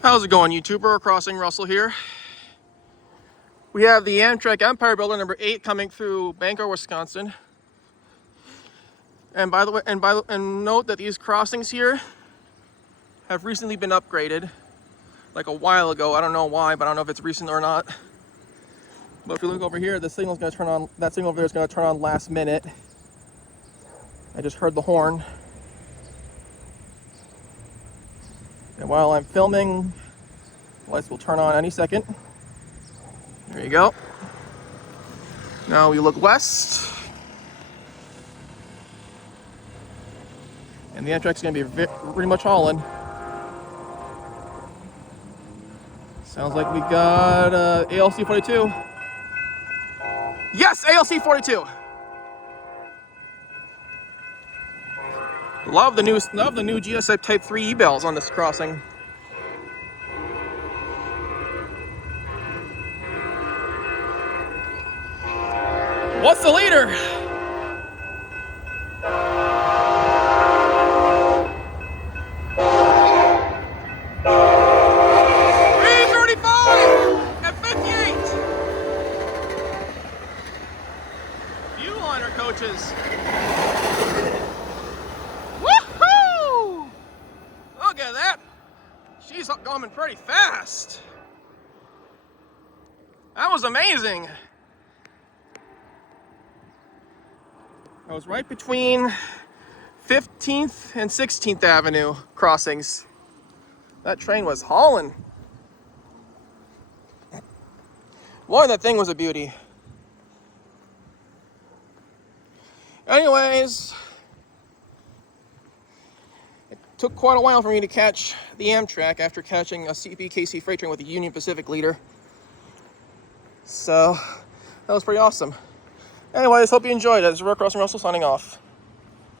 How's it going, YouTuber? Crossing Russell here. We have the Amtrak Empire Builder number 8 coming through Bangor, Wisconsin. And by the way, and note that these crossings here have recently been upgraded, like a while ago. I don't know why, but I don't know if it's recent or not. But if you look over here, the signal's going to turn on. That signal over there is going to turn on last minute. I just heard the horn. And while I'm filming, the lights will turn on any second. There you go. Now we look west. And the Amtrak's going to be pretty much hauling. Sounds like we got ALC-42. Yes, ALC-42. Love the new GSI Type 3 e-bells on this crossing. What's the leader? Viewliner coaches. Woohoo! Look at that. She's coming pretty fast. That was amazing. I was right between 15th and 16th Avenue crossings. That train was hauling. Boy, that thing was a beauty. Anyways, it took quite a while for me to catch the Amtrak after catching a CPKC freight train with a Union Pacific leader. So, that was pretty awesome. Anyways, hope you enjoyed it. This is Crossing Russell signing off.